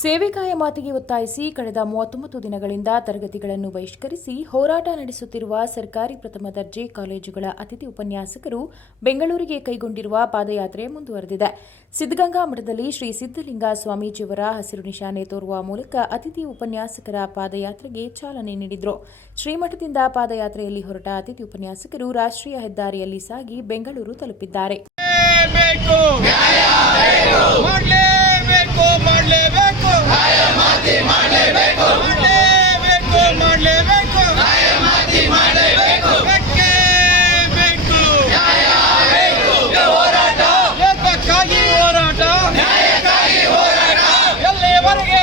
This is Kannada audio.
ಸೇವೆಕಾಯ ಮಾತಿಗೆ ಒತ್ತಾಯಿಸಿ ಕಳೆದ 39 ದಿನಗಳಿಂದ ತರಗತಿಗಳನ್ನು ಬಹಿಷ್ಕರಿಸಿ ಹೋರಾಟ ನಡೆಸುತ್ತಿರುವ ಸರ್ಕಾರಿ ಪ್ರಥಮ ದರ್ಜೆ ಕಾಲೇಜುಗಳ ಅತಿಥಿ ಉಪನ್ಯಾಸಕರು ಬೆಂಗಳೂರಿಗೆ ಕೈಗೊಂಡಿರುವ ಪಾದಯಾತ್ರೆ ಮುಂದುವರೆದಿದೆ. ಸಿದ್ಧಗಂಗಾ ಮಠದಲ್ಲಿ ಶ್ರೀ ಸಿದ್ಧಲಿಂಗ ಸ್ವಾಮೀಜಿಯವರ ಹಸಿರು ನಿಶಾನೆ ತೋರುವ ಮೂಲಕ ಅತಿಥಿ ಉಪನ್ಯಾಸಕರ ಪಾದಯಾತ್ರೆಗೆ ಚಾಲನೆ ನೀಡಿದರು. ಶ್ರೀಮಠದಿಂದ ಪಾದಯಾತ್ರೆಯಲ್ಲಿ ಹೊರಟ ಅತಿಥಿ ಉಪನ್ಯಾಸಕರು ರಾಷ್ಟ್ರೀಯ ಹೆದ್ದಾರಿಯಲ್ಲಿ ಸಾಗಿ ಬೆಂಗಳೂರು ತಲುಪಿದ್ದಾರೆ. ಹೋರಾಟ